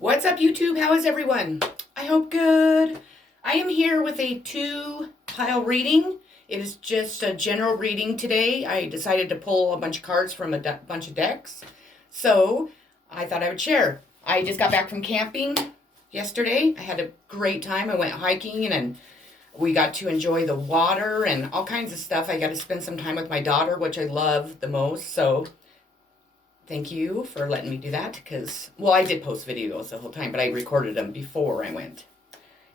What's up, YouTube? How is everyone? I hope good. I am here with a 2-pile reading. It is just a general reading today. I decided to pull a bunch of cards from a bunch of decks. So I thought I would share. I just got back from camping yesterday. I had a great time. I went hiking and we got to enjoy the water and all kinds of stuff. I got to spend some time with my daughter, which I love the most. So thank you for letting me do that because, well, I did post videos the whole time, but I recorded them before I went.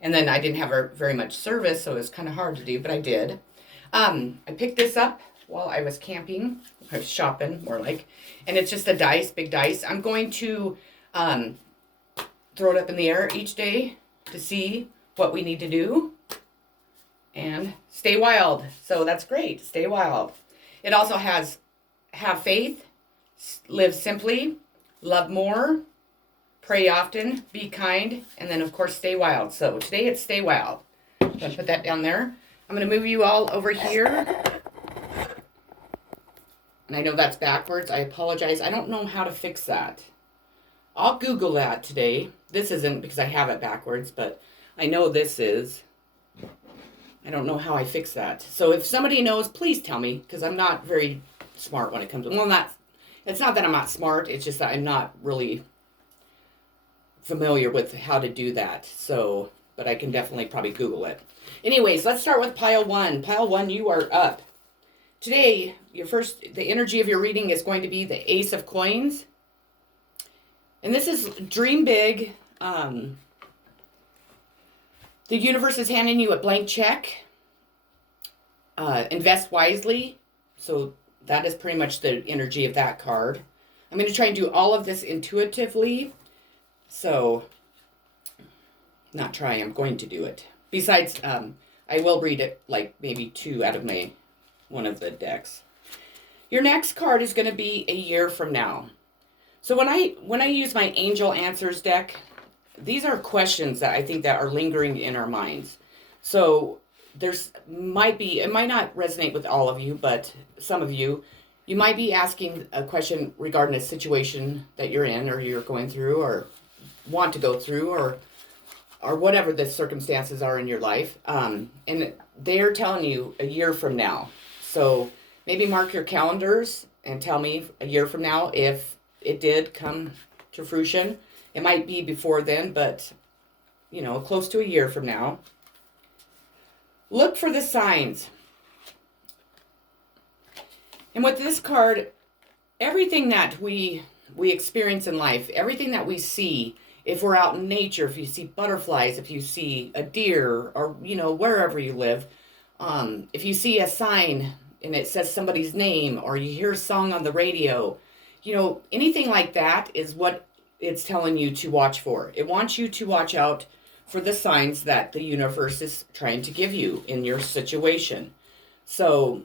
And then I didn't have very much service, so it was kind of hard to do, but I did. I picked this up while I was camping. I was shopping, more like. And it's just a dice, big dice. I'm going to throw it up in the air each day to see what we need to do. And stay wild. So that's great. Stay wild. It also has have faith, live simply, love more, pray often, be kind, and then, of course, stay wild. So today it's stay wild. I'm going to put that down there. I'm going to move you all over here. And I know that's backwards. I apologize. I don't know how to fix that. I'll Google that today. This isn't because I have it backwards, but I know this is. I don't know how I fix that. So if somebody knows, please tell me, because I'm not very smart when it comes to, well, it's not that I'm not smart, it's just that I'm not really familiar with how to do that. So, but I can definitely probably Google it. Anyways, let's start with pile one. Pile one, you are up. Today, the energy of your reading is going to be the Ace of Coins. And this is dream big. The universe is handing you a blank check. Invest wisely. So that is pretty much the energy of that card. I'm going to try and do all of this intuitively. So, not try, I'm going to do it. Besides, I will read it like maybe 2 out of one of the decks. Your next card is going to be a year from now. So when I use my Angel Answers deck, these are questions that I think that are lingering in our minds. So it might not resonate with all of you, but some of you might be asking a question regarding a situation that you're in or you're going through or want to go through or whatever the circumstances are in your life. And they're telling you a year from now. So maybe mark your calendars and tell me a year from now if it did come to fruition. It might be before then, but, close to a year from now. Look for the signs. And with this card, everything that we experience in life, everything that we see, if we're out in nature, if you see butterflies, if you see a deer, or, wherever you live, if you see a sign and it says somebody's name, or you hear a song on the radio, anything like that is what it's telling you to watch for. It wants you to watch out for the signs that the universe is trying to give you in your situation. So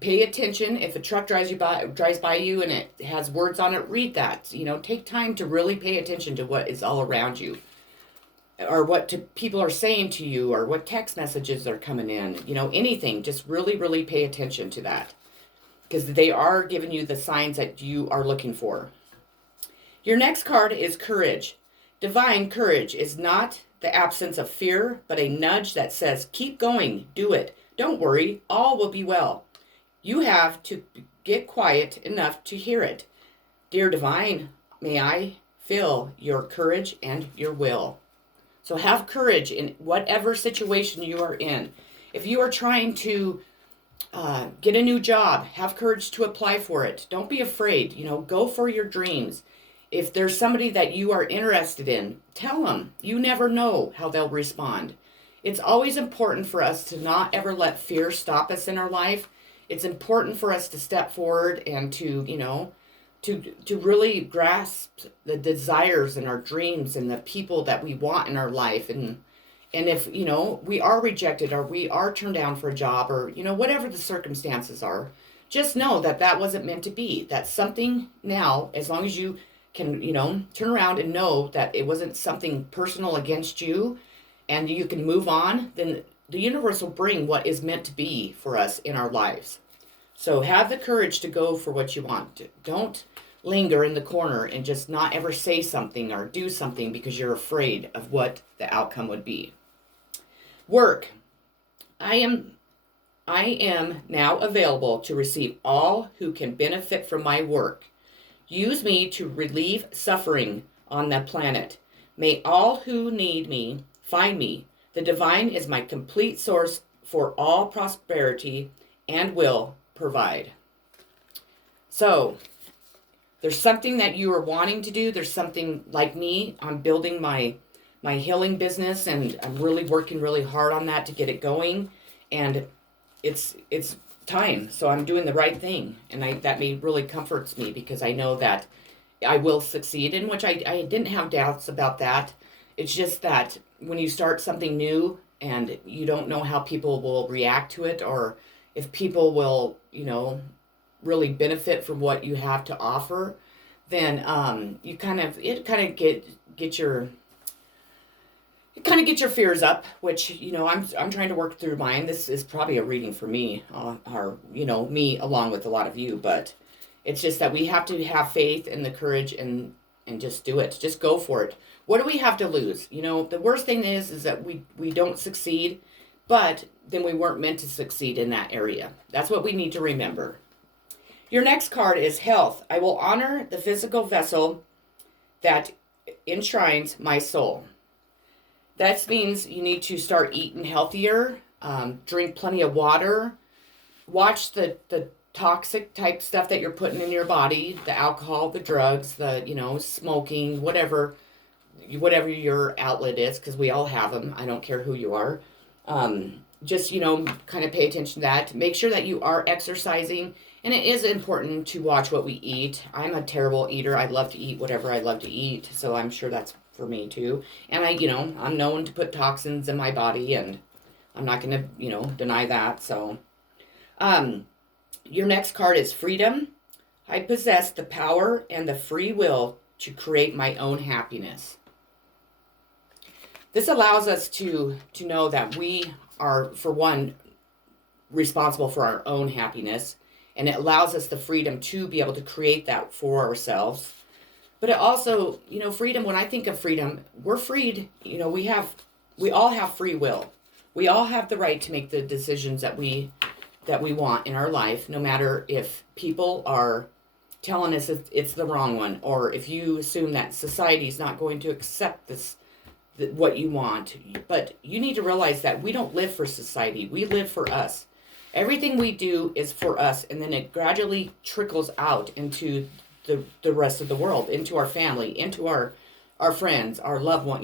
pay attention. If a truck drives by you and it has words on it, read that. Take time to really pay attention to what is all around you, or what people are saying to you, or what text messages are coming in. Anything. Just really, really pay attention to that, because they are giving you the signs that you are looking for. Your next card is Courage. Divine courage is not the absence of fear, but a nudge that says, keep going, do it. Don't worry, all will be well. You have to get quiet enough to hear it. Dear Divine, may I feel your courage and your will. So have courage in whatever situation you are in. If you are trying to get a new job, have courage to apply for it. Don't be afraid. Go for your dreams. If there's somebody that you are interested in, tell them. You never know how they'll respond. It's always important for us to not ever let fear stop us in our life. It's important for us to step forward and to really grasp the desires and our dreams and the people that we want in our life. And if, we are rejected or we are turned down for a job or, whatever the circumstances are, just know that wasn't meant to be. That's something now, as long as you can, turn around and know that it wasn't something personal against you and you can move on, then the universe will bring what is meant to be for us in our lives. So have the courage to go for what you want. Don't linger in the corner and just not ever say something or do something because you're afraid of what the outcome would be. Work. I am now available to receive all who can benefit from my work. Use me to relieve suffering on the planet. May all who need me find me. The divine is my complete source for all prosperity and will provide. So, there's something that you are wanting to do. There's something like me. I'm building my healing business, and I'm really working really hard on that to get it going. And it's time. So I'm doing the right thing, and that really comforts me because I know that I will succeed. In which I didn't have doubts about that. It's just that when you start something new and you don't know how people will react to it, or if people will, really benefit from what you have to offer, then you kind of get your fears up, which I'm trying to work through mine. This is probably a reading for me, or me along with a lot of you, but it's just that we have to have faith and the courage and just do it. Just go for it. What do we have to lose? The worst thing is that we don't succeed, but then we weren't meant to succeed in that area. That's what we need to remember. Your next card is health. I will honor the physical vessel that enshrines my soul. That means you need to start eating healthier, drink plenty of water, watch the toxic type stuff that you're putting in your body, the alcohol, the drugs, the, smoking, whatever your outlet is, because we all have them. I don't care who you are. Just, kind of pay attention to that. Make sure that you are exercising. And it is important to watch what we eat. I'm a terrible eater. I love to eat whatever I love to eat. So I'm sure that's for me too. And I'm known to put toxins in my body, and I'm not going to, deny that. So, your next card is freedom. I possess the power and the free will to create my own happiness. This allows us to know that we are, for one, responsible for our own happiness. And it allows us the freedom to be able to create that for ourselves. But it also, freedom, when I think of freedom, we're freed. We all have free will. We all have the right to make the decisions that we want in our life, no matter if people are telling us it's the wrong one, or if you assume that society's not going to accept what you want. But you need to realize that we don't live for society. We live for us. Everything we do is for us, and then it gradually trickles out into the rest of the world, into our family, into our friends, our loved one.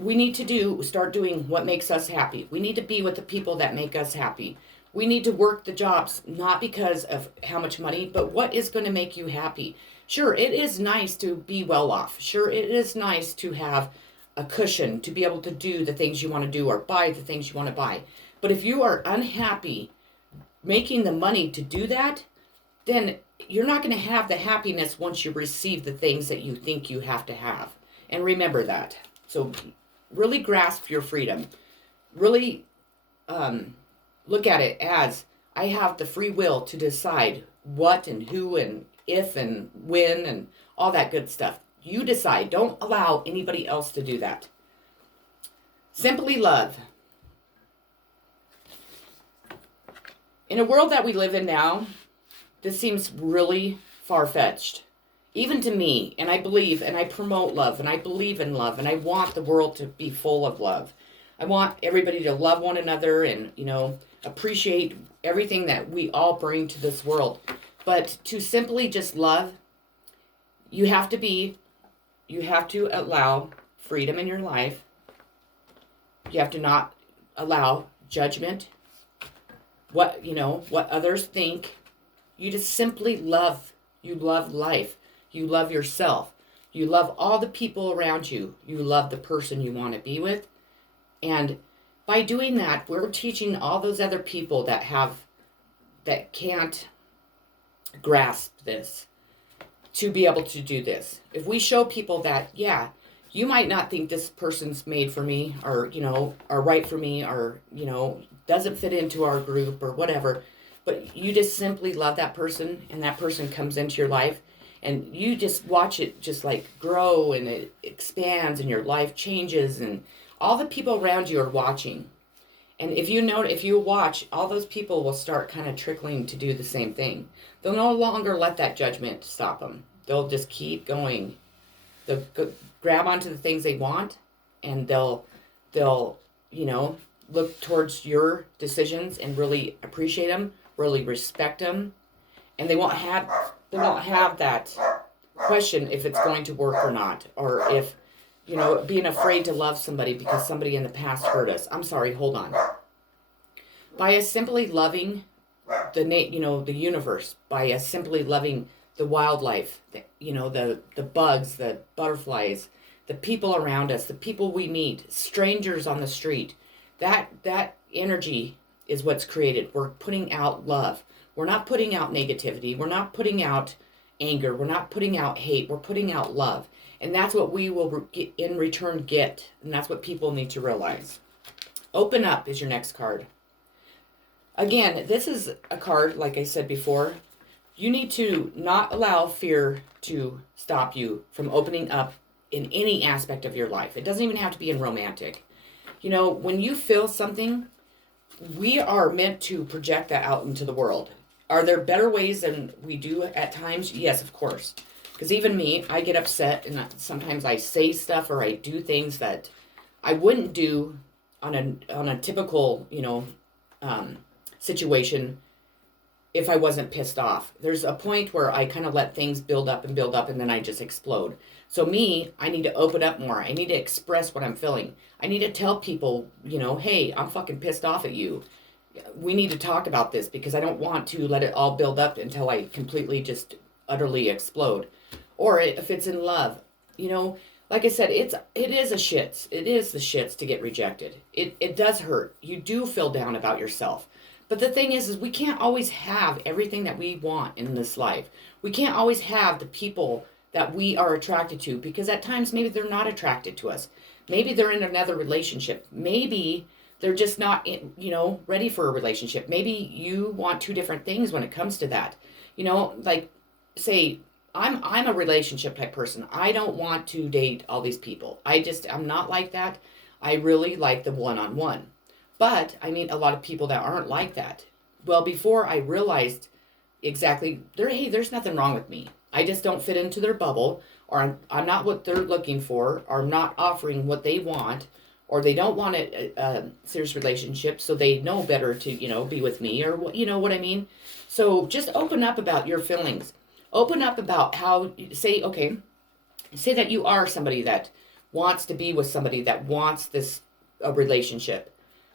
We need to start doing what makes us happy. We need to be with the people that make us happy. We need to work the jobs, not because of how much money, but what is going to make you happy. Sure, it is nice to be well off. Sure, it is nice to have a cushion to be able to do the things you want to do or buy the things you want to buy. But if you are unhappy making the money to do that, then you're not going to have the happiness once you receive the things that you think you have to have. And remember that. So really grasp your freedom. Really look at it as I have the free will to decide what and who and if and when and all that good stuff. You decide. Don't allow anybody else to do that. Simply love. In a world that we live in now, this seems really far-fetched, even to me, and I believe and I promote love, and I believe in love, and I want the world to be full of love. I want everybody to love one another and, appreciate everything that we all bring to this world. But to simply just love, you have to allow freedom in your life. You have to not allow judgment. What others think. You just simply love. You love life. You love yourself. You love all the people around you. You love the person you want to be with. And by doing that, we're teaching all those other people that can't grasp this to be able to do this. If we show people that, yeah, you might not think this person's made for me or, are right for me or, doesn't fit into our group or whatever, but you just simply love that person and that person comes into your life and you just watch it just like grow, and it expands, and your life changes, and all the people around you are watching. And if you watch, all those people will start kind of trickling to do the same thing. They'll no longer let that judgment stop them. They'll just keep going. They'll grab onto the things they want, and they'll look towards your decisions and really appreciate them, really respect them, and they won't have that question if it's going to work or not, or if being afraid to love somebody because somebody in the past hurt us. I'm sorry, hold on. By us simply loving the universe, by us simply loving the wildlife, the bugs, the butterflies, the people around us, the people we meet, strangers on the street, that energy is what's created. We're putting out love. We're not putting out negativity. We're not putting out anger. We're not putting out hate. We're putting out love. And that's what we will in return get. And that's what people need to realize. Open up is your next card. Again, this is a card, like I said before, you need to not allow fear to stop you from opening up in any aspect of your life. It doesn't even have to be in romantic. When you feel something, we are meant to project that out into the world. Are there better ways than we do at times? Yes, of course. Because even me, I get upset, and sometimes I say stuff or I do things that I wouldn't do on a typical, situation if I wasn't pissed off. There's a point where I kind of let things build up, and then I just explode. So I need to open up more. I need to express what I'm feeling. I need to tell people, hey, I'm fucking pissed off at you. We need to talk about this because I don't want to let it all build up until I completely just utterly explode. Or if it's in love, like I said, it is a shits. It is the shits to get rejected. It does hurt. You do feel down about yourself. But the thing is we can't always have everything that we want in this life. We can't always have the people that we are attracted to, because at times maybe they're not attracted to us. Maybe they're in another relationship. Maybe they're just not, ready for a relationship. Maybe you want two different things when it comes to that. Like say, I'm a relationship type person. I don't want to date all these people. I'm not like that. I really like the one-on-one. But I meet a lot of people that aren't like that. Well, before I realized exactly, there's nothing wrong with me. I just don't fit into their bubble, or I'm not what they're looking for, or I'm not offering what they want, or they don't want a serious relationship, so they know better to, be with me, or what I mean? So just open up about your feelings. Open up about how, say that you are somebody that wants to be with somebody that wants a relationship.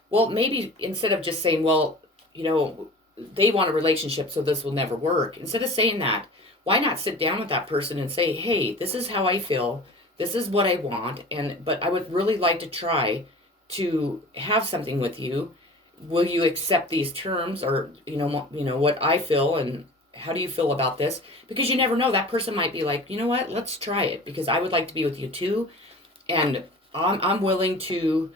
Well, maybe instead of just saying, they want a relationship, so this will never work. Instead of saying that, why not sit down with that person and say, hey, this is how I feel. This is what I want. But I would really like to try to have something with you. Will you accept these terms, or, what I feel, and how do you feel about this? Because you never know, that person might be like, you know what, let's try it, because I would like to be with you too. And I'm willing to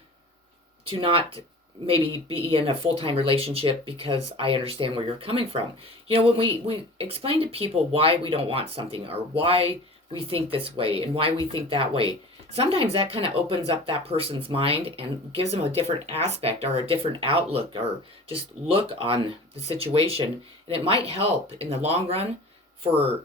not maybe be in a full-time relationship because I understand where you're coming from. When we explain to people why we don't want something, or why we think this way and why we think that way, sometimes that kind of opens up that person's mind and gives them a different aspect or a different outlook or just look on the situation. And it might help in the long run for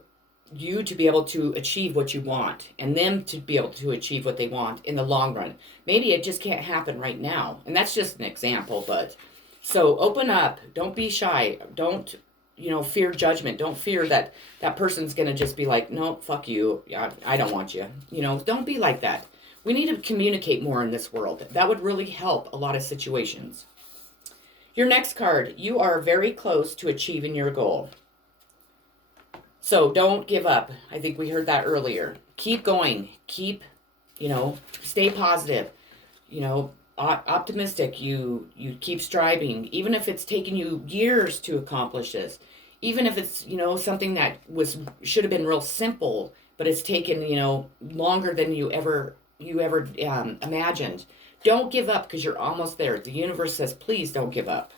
you to be able to achieve what you want, and them to be able to achieve what they want in the long run. Maybe it just can't happen right now. And that's just an example, but so open up. Don't be shy. Don't, fear judgment. Don't fear that person's going to just be like, no, fuck you. I don't want you. Don't be like that. We need to communicate more in this world. That would really help a lot of situations. Your next card, you are very close to achieving your goal. So don't give up. I think we heard that earlier. Keep going. Keep, stay positive, optimistic. You keep striving, even if it's taken you years to accomplish this. Even if it's, something that should have been real simple, but it's taken, longer than you ever imagined. Don't give up, because you're almost there. The universe says, please don't give up.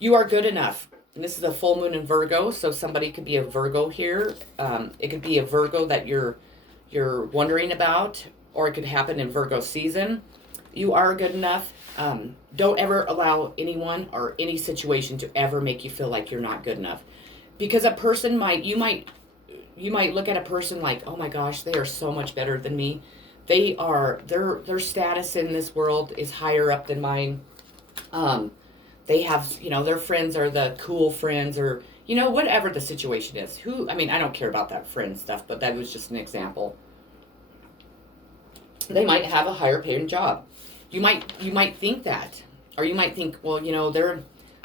You are good enough. And this is a full moon in Virgo, so somebody could be a Virgo here. It could be a Virgo that you're wondering about, or it could happen in Virgo season. You are good enough. Don't ever allow anyone or any situation to ever make you feel like you're not good enough. Because a person you might look at a person like, oh my gosh, they are so much better than me. Their status in this world is higher up than mine. They have, their friends are the cool friends, or, whatever the situation is. I don't care about that friend stuff, but that was just an example. They might have a higher paying job. You might think that, or you might think, well,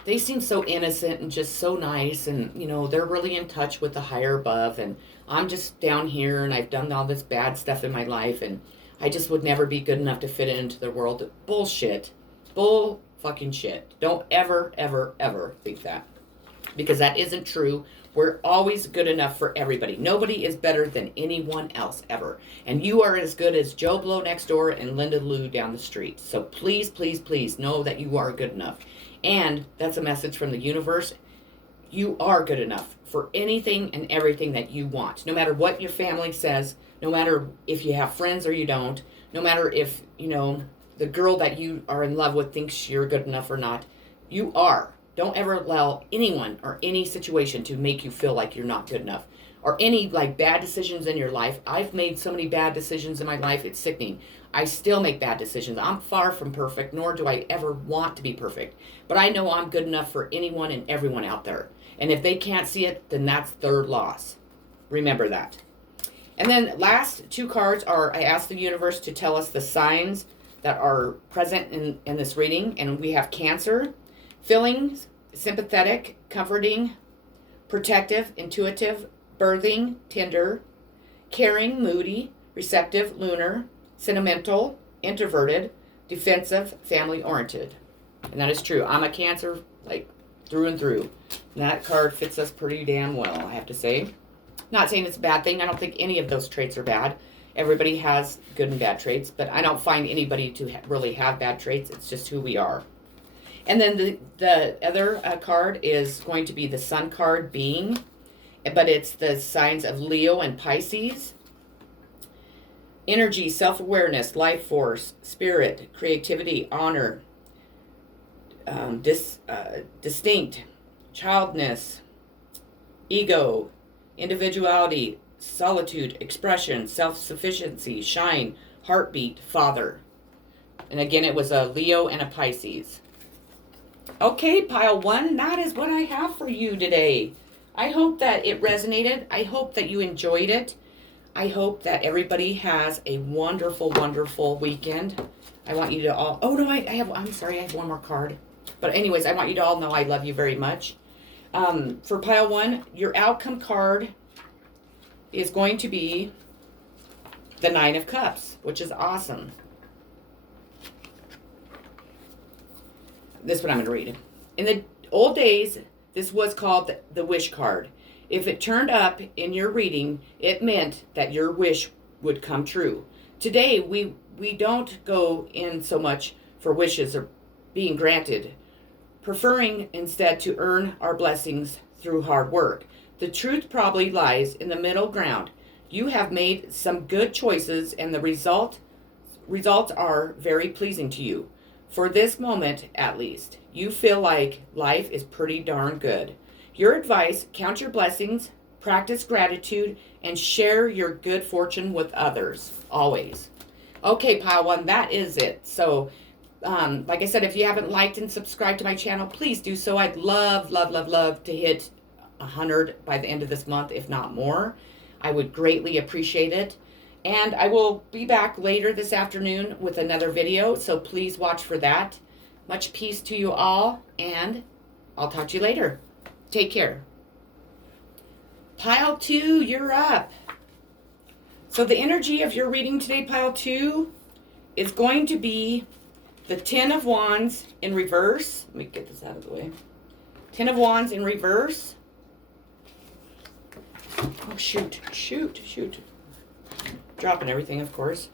they seem so innocent and just so nice, and, they're really in touch with the higher above, and I'm just down here, and I've done all this bad stuff in my life, and I just would never be good enough to fit into the world. Bullshit. Bull fucking shit. Don't ever, ever, ever think that. Because that isn't true. We're always good enough for everybody. Nobody is better than anyone else ever. And you are as good as Joe Blow next door and Linda Lou down the street. So please, please, please know that you are good enough. And that's a message from the universe. You are good enough for anything and everything that you want. No matter what your family says, no matter if you have friends or you don't, no matter if, the girl that you are in love with thinks you're good enough or not, you are. Don't ever allow anyone or any situation to make you feel like you're not good enough. Or any bad decisions in your life. I've made so many bad decisions in my life, it's sickening. I still make bad decisions. I'm far from perfect, nor do I ever want to be perfect. But I know I'm good enough for anyone and everyone out there. And if they can't see it, then that's their loss. Remember that. And then last two cards are, I asked the universe to tell us the signs that are present in this reading. And we have Cancer, feelings, sympathetic, comforting, protective, intuitive, birthing, tender, caring, moody, receptive, lunar, sentimental, introverted, defensive, family-oriented. And that is true. I'm a Cancer, through and through. And that card fits us pretty damn well, I have to say. Not saying it's a bad thing. I don't think any of those traits are bad. Everybody has good and bad traits, but I don't find anybody to really have bad traits. It's just who we are. And then the other card is going to be the Sun card, being, but it's the signs of Leo and Pisces. Energy, self-awareness, life force, spirit, creativity, honor, distinct, childness, ego, individuality, solitude, expression, self-sufficiency, shine, heartbeat, father. And again, it was a Leo and a Pisces. Okay, pile one, that is what I have for you today. I hope that it resonated. I hope that you enjoyed it. I hope that everybody has a wonderful, wonderful weekend. I want you to all, I'm sorry, I have one more card. But anyways, I want you to all know I love you very much. For pile one, your outcome card is going to be the Nine of Cups, which is awesome. This is what I'm going to read. In the old days, this was called the wish card. If it turned up in your reading, it meant that your wish would come true. Today, we don't go in so much for wishes or being granted, preferring instead to earn our blessings through hard work. The truth probably lies in the middle ground. You have made some good choices, and the results are very pleasing to you. For this moment, at least, you feel like life is pretty darn good. Your advice, count your blessings, practice gratitude, and share your good fortune with others, always. Okay, pile one, that is it. So, like I said, if you haven't liked and subscribed to my channel, please do so. I'd love, love, love, love to hit 100 by the end of this month, if not more. I would greatly appreciate it. And I will be back later this afternoon with another video, so please watch for that. Much peace to you all, and I'll talk to you later. Take care. Pile two, you're up. So the energy of your reading today, pile two, is going to be the Ten of Wands in reverse. Let me get this out of the way. Ten of Wands in reverse. Oh, shoot. Dropping everything, of course.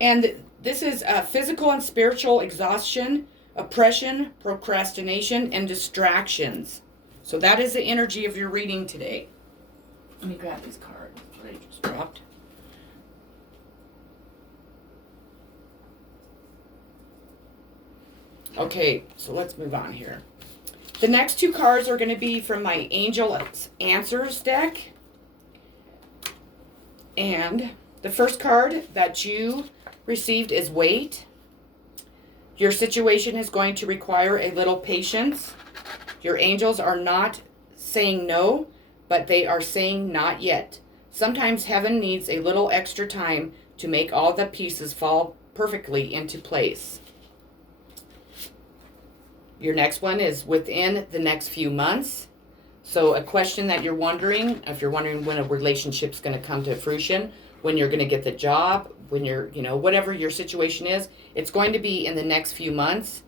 And this is physical and spiritual exhaustion, oppression, procrastination, and distractions. So that is the energy of your reading today. Let me grab these cards that I just dropped. Okay, so let's move on here. The next two cards are going to be from my Angel Answers deck. And the first card that you received is Wait. Your situation is going to require a little patience. Your angels are not saying no, but they are saying not yet. Sometimes heaven needs a little extra time to make all the pieces fall perfectly into place. Your next one is within the next few months. So a question that you're wondering, if you're wondering when a relationship's going to come to fruition, when you're going to get the job, when you're, whatever your situation is, it's going to be in the next few months.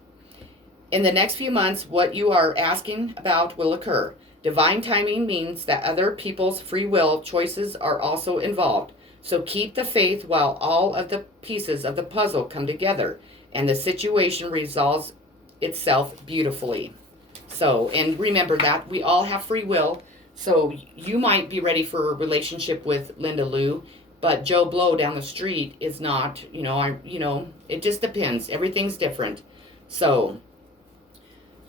In the next few months, what you are asking about will occur. Divine timing means that other people's free will choices are also involved. So keep the faith while all of the pieces of the puzzle come together and the situation resolves itself beautifully. So, and remember that we all have free will. So you might be ready for a relationship with Linda Lou, but Joe Blow down the street is not. It just depends. Everything's different. So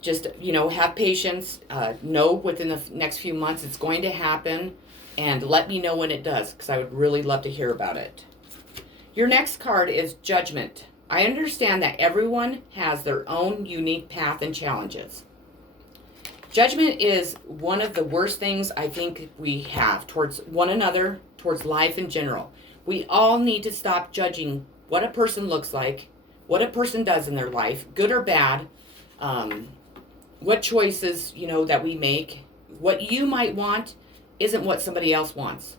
just have patience. Know within the next few months it's going to happen, and let me know when it does, because I would really love to hear about it. Your next card is Judgment. I understand that everyone has their own unique path and challenges. Judgment is one of the worst things I think we have towards one another, towards life in general. We all need to stop judging what a person looks like, what a person does in their life, good or bad, what choices, that we make. What you might want isn't what somebody else wants.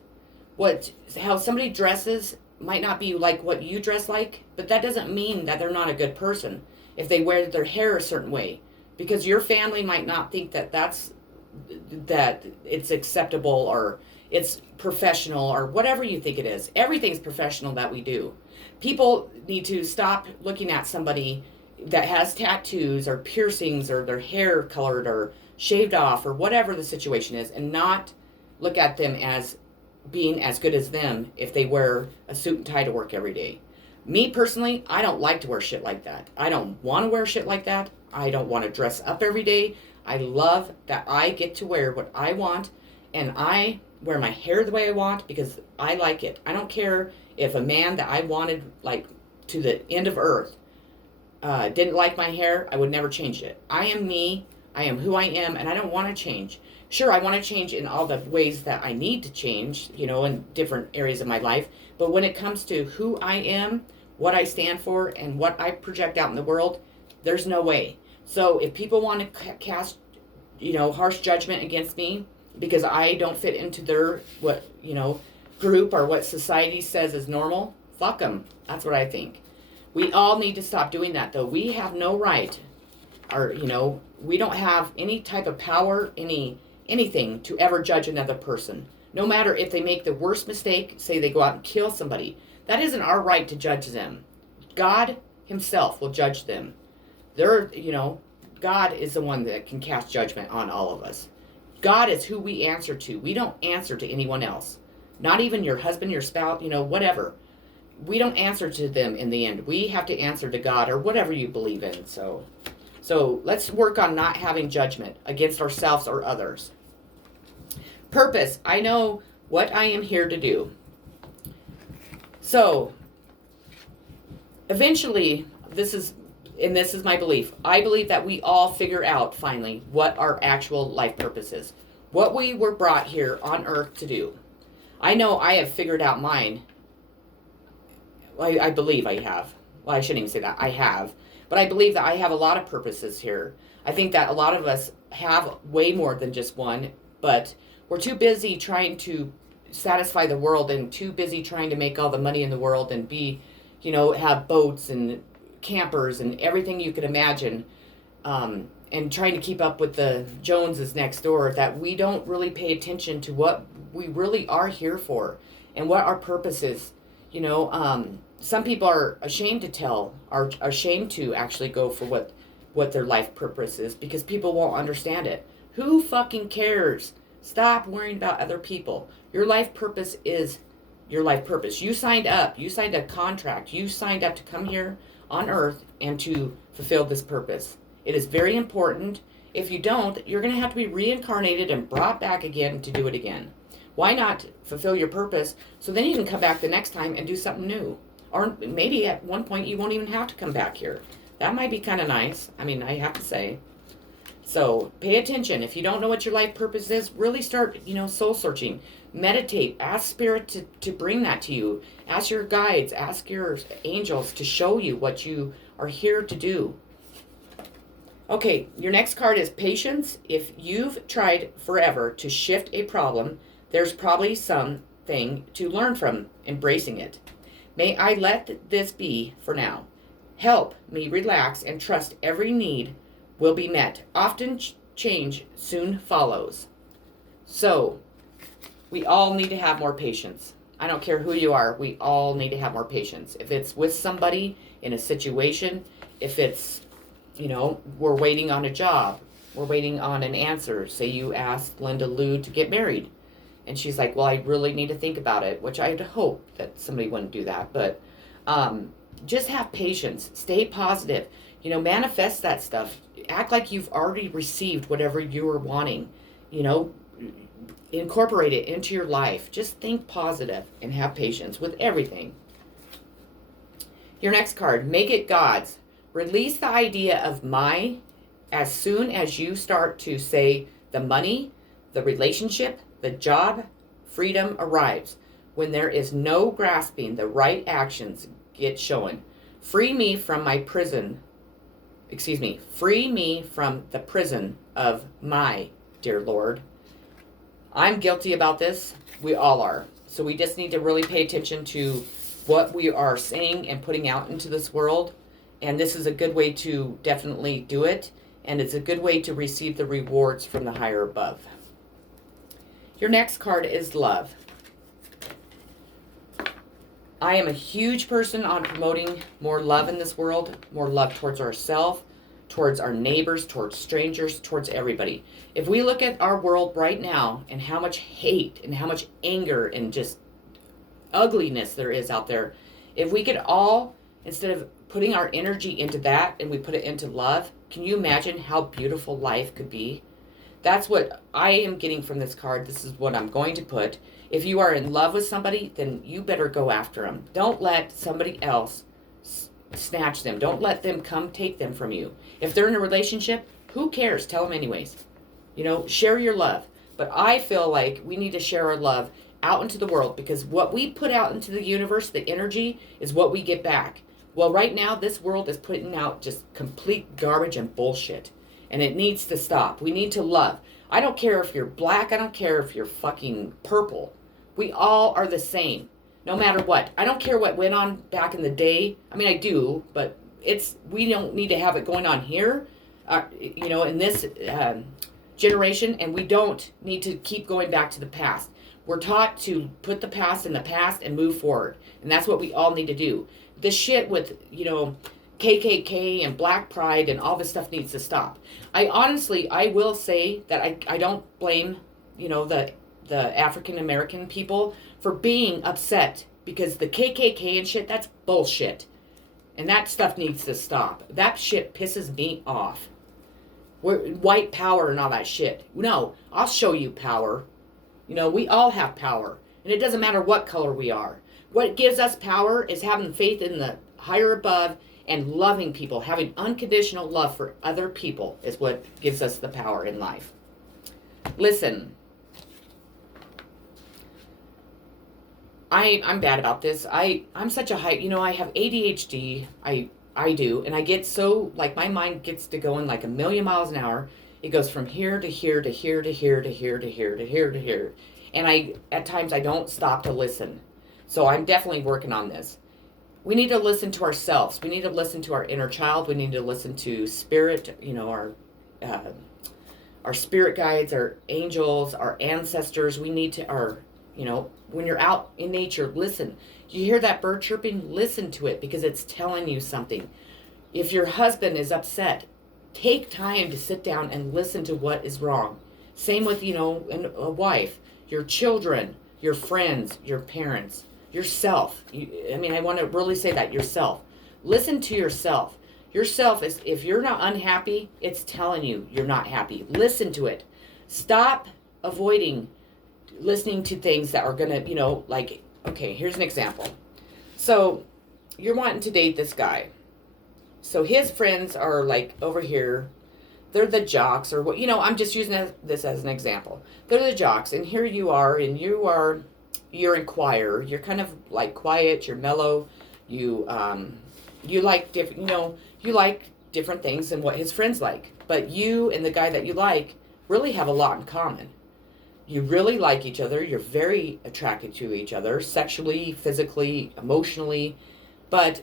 How somebody dresses might not be like what you dress like, but that doesn't mean that they're not a good person if they wear their hair a certain way. Because your family might not think that it's acceptable or it's professional or whatever you think it is. Everything's professional that we do. People need to stop looking at somebody that has tattoos or piercings or their hair colored or shaved off or whatever the situation is, and not look at them as being as good as them if they wear a suit and tie to work every day. Me personally, I don't like to wear shit like that. I don't want to wear shit like that. I don't want to dress up every day. I love that I get to wear what I want, and I wear my hair the way I want because I like it. I don't care if a man that I wanted like to the end of earth didn't like my hair. I would never change it. I am me. I am who I am, and I don't want to change. Sure, I want to change in all the ways that I need to change, in different areas of my life. But when it comes to who I am, what I stand for, and what I project out in the world, there's no way. So if people want to cast, harsh judgment against me because I don't fit into their, group or what society says is normal, fuck them. That's what I think. We all need to stop doing that, though. We have no right, or, we don't have any type of power, anything to ever judge another person. No matter if they make the worst mistake, say they go out and kill somebody, that isn't our right to judge them. God himself will judge them. God is the one that can cast judgment on all of us. God is who we answer to. We don't answer to anyone else. Not even your husband, your spouse, whatever. We don't answer to them in the end. We have to answer to God or whatever you believe in. So let's work on not having judgment against ourselves or others. Purpose. I know what I am here to do. So eventually, this is my belief. I believe that we all figure out finally what our actual life purpose is. What we were brought here on earth to do. I know I have figured out mine. I believe I have. Well, I shouldn't even say that. I have. But I believe that I have a lot of purposes here. I think that a lot of us have way more than just one, but we're too busy trying to satisfy the world and too busy trying to make all the money in the world and be, have boats and campers and everything you could imagine, and trying to keep up with the Joneses next door, that we don't really pay attention to what we really are here for and what our purpose is. Some people are ashamed to actually go for what their life purpose is because people won't understand it. Who fucking cares? Stop worrying about other people. Your life purpose is your life purpose. You signed up. You signed a contract. You signed up to come here on earth and to fulfill this purpose. It is very important. If you don't, you're going to have to be reincarnated and brought back again to do it again. Why not fulfill your purpose so then you can come back the next time and do something new? Or maybe at one point you won't even have to come back here. That might be kind of nice. I mean, I have to say. So pay attention. If you don't know what your life purpose is, really start, soul searching. Meditate. Ask Spirit to bring that to you. Ask your guides. Ask your angels to show you what you are here to do. Okay, your next card is patience. If you've tried forever to shift a problem, there's probably something to learn from embracing it. May I let this be for now. Help me relax and trust every need will be met. Often change soon follows. So, we all need to have more patience. I don't care who you are, we all need to have more patience. If it's with somebody in a situation, if it's, we're waiting on a job, we're waiting on an answer. Say you asked Linda Lou to get married, and she's like, well, I really need to think about it, which I'd hope that somebody wouldn't do that. But just have patience. Stay positive. Manifest that stuff. Act like you've already received whatever you were wanting. Incorporate it into your life. Just think positive and have patience with everything. Your next card, make it God's. Release the idea of my as soon as you start to say the money, the relationship, the job, freedom arrives. When there is no grasping, the right actions get shown. Free me from the prison of my dear Lord. I'm guilty about this. We all are. So we just need to really pay attention to what we are saying and putting out into this world. And this is a good way to definitely do it. And it's a good way to receive the rewards from the higher above. Your next card is love. I am a huge person on promoting more love in this world, more love towards ourselves, towards our neighbors, towards strangers, towards everybody. If we look at our world right now and how much hate and how much anger and just ugliness there is out there, if we could all, instead of putting our energy into that and we put it into love, can you imagine how beautiful life could be? That's what I am getting from this card. This is what I'm going to put. If you are in love with somebody, then you better go after them. Don't let somebody else snatch them. Don't let them come take them from you. If they're in a relationship, who cares? Tell them anyways. Share your love. But I feel like we need to share our love out into the world, because what we put out into the universe, the energy, is what we get back. Well, right now, this world is putting out just complete garbage and bullshit. And it needs to stop. We need to love. I don't care if you're black. I don't care if you're fucking purple. We all are the same, no matter what. I don't care what went on back in the day. I mean, I do, but we don't need to have it going on here, in this generation, and we don't need to keep going back to the past. We're taught to put the past in the past and move forward, and that's what we all need to do. This shit with, KKK and Black Pride and all this stuff needs to stop. I will say that I don't blame, the African American people for being upset, because the KKK and shit, that's bullshit. And that stuff needs to stop. That shit pisses me off. White power and all that shit. No, I'll show you power. We all have power. And it doesn't matter what color we are. What gives us power is having faith in the higher above and loving people. Having unconditional love for other people is what gives us the power in life. Listen. I'm bad about this. I'm such a high, I have ADHD. I do. And I get so, my mind gets to going like a million miles an hour. It goes from here to here to here to here to here to here to here to here. And at times I don't stop to listen. So I'm definitely working on this. We need to listen to ourselves. We need to listen to our inner child. We need to listen to spirit, our spirit guides, our angels, our ancestors. We need to, when you're out in nature, listen. You hear that bird chirping? Listen to it, because it's telling you something. If your husband is upset, take time to sit down and listen to what is wrong. Same with, a wife, your children, your friends, your parents, yourself. I want to really say that, yourself. Listen to yourself. Yourself is, if you're not unhappy, it's telling you you're not happy. Listen to it. Stop avoiding listening to things that are going to, okay, here's an example. So you're wanting to date this guy. So his friends are like over here. They're the jocks, or what, I'm just using this as an example. They're the jocks, and here you are, and you're in choir. You're kind of like quiet, you're mellow, you like different, you like different things than what his friends like. But you and the guy that you like really have a lot in common. You really like each other. You're very attracted to each other, sexually, physically, emotionally. But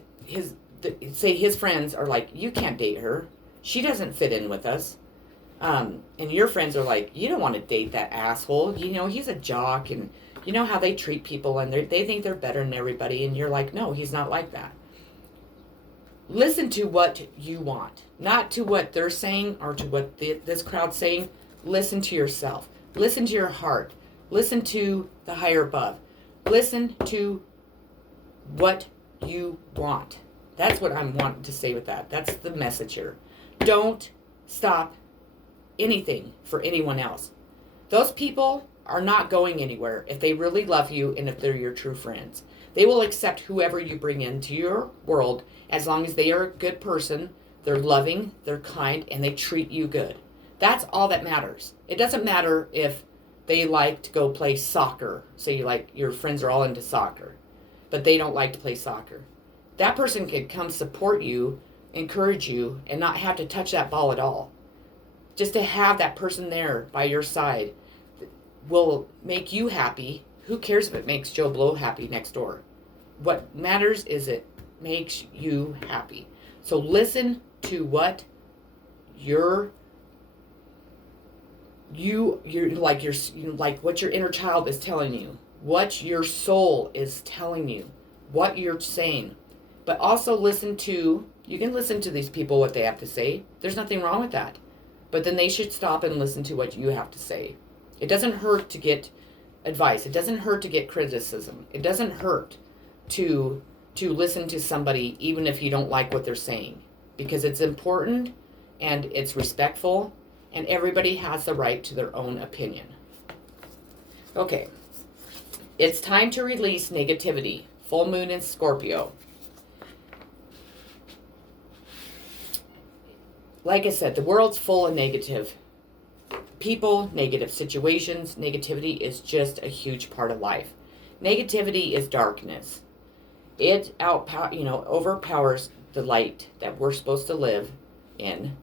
say his friends are like, you can't date her. She doesn't fit in with us. And your friends are like, you don't want to date that asshole. He's a jock, and you know how they treat people, and they think they're better than everybody. And you're like, no, he's not like that. Listen to what you want, not to what they're saying or to what this crowd's saying. Listen to yourself. Listen to your heart. Listen to the higher above. Listen to what you want. That's what I'm wanting to say with that. That's the message here. Don't stop anything for anyone else. Those people are not going anywhere if they really love you and if they're your true friends. They will accept whoever you bring into your world as long as they are a good person, they're loving, they're kind, and they treat you good. That's all that matters. It doesn't matter if they like to go play soccer. Say your friends are all into soccer, but they don't like to play soccer. That person can come support you, encourage you, and not have to touch that ball at all. Just to have that person there by your side will make you happy. Who cares if it makes Joe Blow happy next door? What matters is it makes you happy. So listen to what you're what your inner child is telling you, what your soul is telling you, what you're saying. But also you can listen to these people, what they have to say. There's nothing wrong with that. But then they should stop and listen to what you have to say. It doesn't hurt to get advice. It doesn't hurt to get criticism. It doesn't hurt to listen to somebody even if you don't like what they're saying. Because it's important and it's respectful, and everybody has the right to their own opinion. Okay. It's time to release negativity. Full moon in Scorpio. Like I said, the world's full of negative people, negative situations. Negativity is just a huge part of life. Negativity is darkness. It overpowers the light that we're supposed to live in.